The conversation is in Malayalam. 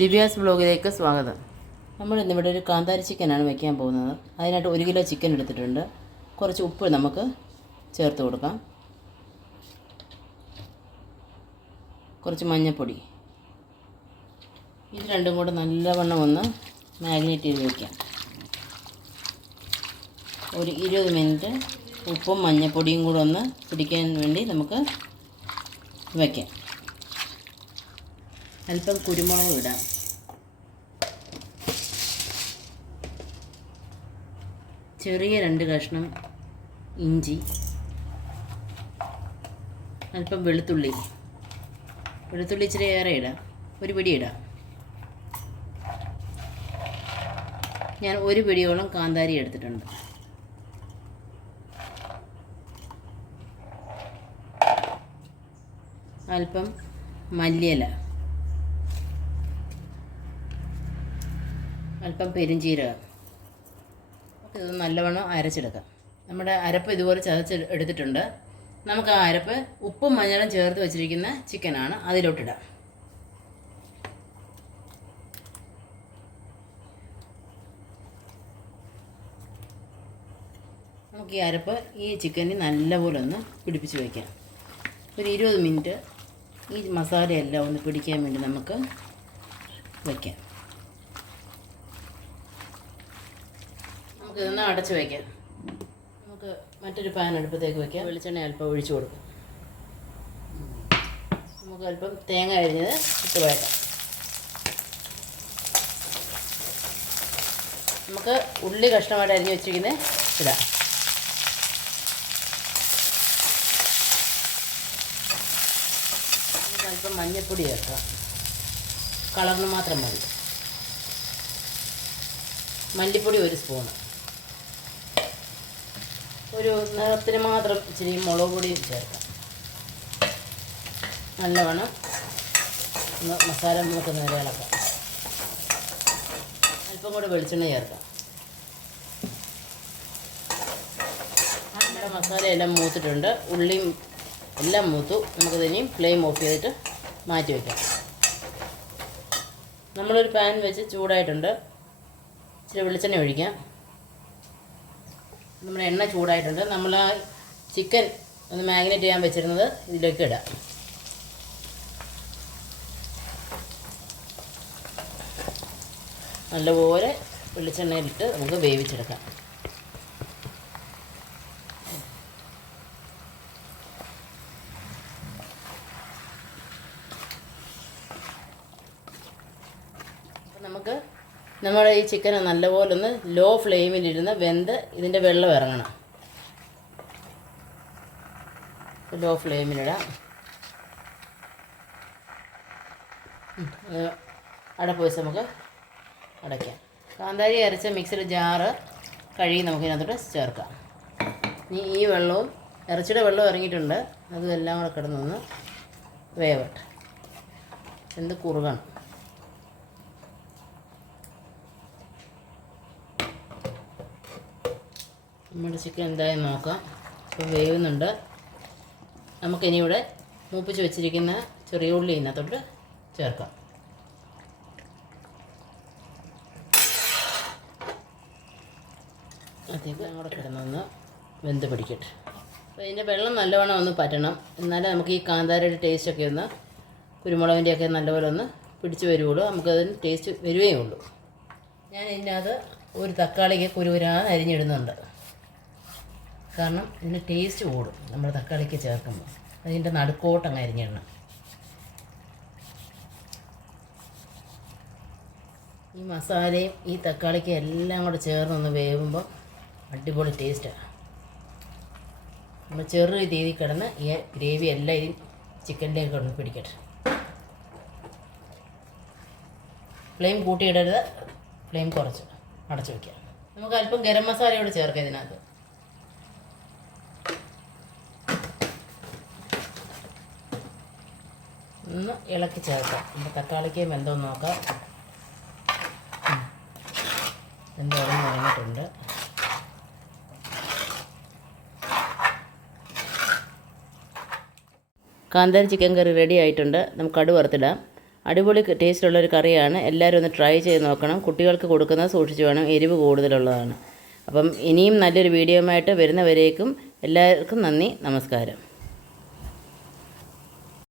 ദിവ്യാസ് ബ്ലോഗിലേക്ക് സ്വാഗതം. നമ്മൾ ഇന്നിവിടെ ഒരു കാന്താരി ചിക്കനാണ് വയ്ക്കാൻ പോകുന്നത്. അതിനായിട്ട് 1 കിലോ ചിക്കൻ എടുത്തിട്ടുണ്ട്. കുറച്ച് ഉപ്പ് നമുക്ക് ചേർത്ത് കൊടുക്കാം. കുറച്ച് മഞ്ഞൾപ്പൊടി. ഇത് രണ്ടും കൂടെ നല്ലവണ്ണം ഒന്ന് മാഗ്നേറ്റ് ചെയ്ത് വയ്ക്കാം. ഒരു 20 മിനിറ്റ് ഉപ്പും മഞ്ഞൾപ്പൊടിയും കൂടെ ഒന്ന് പിടിക്കാൻ വേണ്ടി നമുക്ക് വയ്ക്കാം. അല്പം കുരുമുളക് ഇടാം. ചെറിയ 2 കഷ്ണം ഇഞ്ചി, അല്പം വെളുത്തുള്ളി ഇച്ചിരി ഏറെ ഇടാം. ഒരു പിടി ഇടാം. ഞാൻ 1 പിടിയോളം കാന്താരി എടുത്തിട്ടുണ്ട്. അല്പം മല്ലിയില, അല്പം പെരുംജീരകം. ഇത് നല്ലവണ്ണം അരച്ചെടുക്കാം. നമ്മുടെ അരപ്പ് ഇതുപോലെ ചതച്ച് എടുത്തിട്ടുണ്ട്. നമുക്ക് ആ അരപ്പ് ഉപ്പും മഞ്ഞളും ചേർത്ത് വെച്ചിരിക്കുന്ന ചിക്കനാണ്, അതിലോട്ടിടാം. നമുക്ക് ഈ അരപ്പ് ഈ ചിക്കനിൽ നല്ലപോലെ ഒന്ന് പിടിപ്പിച്ച് വയ്ക്കാം. ഒരു 20 മിനിറ്റ് ഈ മസാലയെല്ലാം ഒന്ന് പിടിക്കാൻ വേണ്ടി നമുക്ക് വയ്ക്കാം. നമുക്കിതൊന്ന് അടച്ച് വയ്ക്കാം. നമുക്ക് മറ്റൊരു പാൻ അടുപ്പത്തേക്ക് വയ്ക്കാം. വെളിച്ചെണ്ണ അല്പം ഒഴിച്ചു കൊടുക്കാം. നമുക്ക് അല്പം തേങ്ങ അരിഞ്ഞത് ഇട്ട് വഴറ്റാം. നമുക്ക് ഉള്ളി കഷ്ണമായിട്ട് അരിഞ്ഞ് വെച്ചിരിക്കുന്നത് ഇടാം. നമുക്ക് അല്പം മഞ്ഞൾപ്പൊടി ചേർക്കാം. കളറിന് മാത്രം മതി. മല്ലിപ്പൊടി 1 സ്പൂണ്. ഒരു നിറത്തിന് മാത്രം ഇച്ചിരി മുളക് പൊടിയും ചേർക്കാം. നല്ലവണ്ണം ഒന്ന് മസാല നമുക്ക് നേരെ ഇളക്കാം. അല്പം കൂടെ വെളിച്ചെണ്ണ ചേർക്കാം. നമ്മുടെ മസാലയെല്ലാം മൂത്തിട്ടുണ്ട്. ഉള്ളിയും എല്ലാം മൂത്തു. നമുക്കിതിനെയും ഫ്ലെയിം ഓഫ് ചെയ്തിട്ട് മാറ്റി വയ്ക്കാം. നമ്മളൊരു പാൻ വെച്ച് ചൂടായിട്ടുണ്ട്. ഇച്ചിരി വെളിച്ചെണ്ണ ഒഴിക്കാം. നമ്മുടെ എണ്ണ ചൂടായിട്ടുണ്ട്. നമ്മൾ ആ ചിക്കൻ ഒന്ന് മാഗ്നേറ്റ് ചെയ്യാൻ വെച്ചിരുന്നത് ഇതിലേക്ക് ഇടാം. നല്ലപോലെ വെളിച്ചെണ്ണയിലിട്ട് നമുക്ക് വേവിച്ചെടുക്കാം. അപ്പം നമുക്ക് നമ്മുടെ ഈ ചിക്കൻ നല്ലപോലെ ഒന്ന് ലോ ഫ്ലെയിമിലിരുന്ന് വെന്ത് ഇതിൻ്റെ വെള്ളം ഇറങ്ങണം. ലോ ഫ്ലെയിമിലിടാം. അടപ്പ് വെച്ച് നമുക്ക് അടയ്ക്കാം. കാന്താരി അരച്ച മിക്സിയുടെ ജാറ് കഴുകി നമുക്കിതിനകത്തോട്ട് ചേർക്കാം. ഈ വെള്ളവും ഇറച്ചിയുടെ വെള്ളവും ഇറങ്ങിയിട്ടുണ്ട്. അതെല്ലാം കൂടെ കിടന്നൊന്ന് വേവട്ടെ. എന്ത് കുറുകണം. നമ്മുടെ ചിക്കൻ എന്തായാലും നോക്കാം. ഇപ്പോൾ വേവുന്നുണ്ട്. നമുക്കിനി ഇവിടെ മൂപ്പിച്ച് വെച്ചിരിക്കുന്ന ചെറിയ ഉള്ളി ഇതിനകത്തോട്ട് ചേർക്കാം. അതേപോലെ കൂടെ കിടന്നൊന്ന് വെന്ത് പിടിക്കട്ടെ. അപ്പോൾ ഇതിൻ്റെ വെള്ളം നല്ലവണ്ണം ഒന്ന് പറ്റണം. എന്നാലേ നമുക്ക് ഈ കാന്താരിയുടെ ടേസ്റ്റൊക്കെ ഒന്ന് കുരുമുളകിൻ്റെയൊക്കെ നല്ലപോലെ ഒന്ന് പിടിച്ച് വരുവുള്ളൂ. നമുക്കതിന് ടേസ്റ്റ് വരുവേ ഉള്ളൂ. ഞാൻ ഇതിനകത്ത് ഒരു തക്കാളിക്ക് കുരുകുരാന്ന് അരിഞ്ഞിടുന്നുണ്ട്. കാരണം ഇതിന് ടേസ്റ്റ് കൂടും നമ്മൾ തക്കാളിക്ക് ചേർക്കുമ്പോൾ. അതിൻ്റെ നടുക്കോട്ടങ്ങ് അരിഞ്ഞിടണം. ഈ മസാലയും ഈ തക്കാളിക്കും എല്ലാം കൂടെ ചേർന്നൊന്ന് വേവുമ്പോൾ അടിപൊളി ടേസ്റ്റാണ്. നമ്മൾ ചെറു രീതിയിൽ കിടന്ന് ഈ ഗ്രേവി എല്ലാം ഈ ചിക്കനിലേക്ക് ഒന്ന് പിടിക്കട്ടെ. ഫ്ലെയിം കൂട്ടിയിടരുത്. ഫ്ലെയിം കുറച്ച് അടച്ചു വയ്ക്കാം. നമുക്ക് അല്പം ഗരം മസാലയോട് ചേർക്കാം ഇതിനകത്ത്. ഒന്ന് ഇളക്കി ചേർക്കാം. നമ്മുടെ തക്കാളിക്ക് വെന്തോന്ന് നോക്കാം. വെന്തോളം ഇറങ്ങിയിട്ടുണ്ട്. കാന്താരി ചിക്കൻ കറി റെഡി ആയിട്ടുണ്ട്. നമുക്ക് കടുക് വറുത്തിടാം. അടിപൊളി ടേസ്റ്റുള്ളൊരു കറിയാണ്. എല്ലാവരും ഒന്ന് ട്രൈ ചെയ്ത് നോക്കണം. കുട്ടികൾക്ക് കൊടുക്കുന്നത് സൂക്ഷിച്ച് വേണം, എരിവ് കൂടുതലുള്ളതാണ്. അപ്പം ഇനിയും നല്ലൊരു വീഡിയോയുമായിട്ട് വരുന്നവരേക്കും എല്ലാവർക്കും നന്ദി, നമസ്കാരം.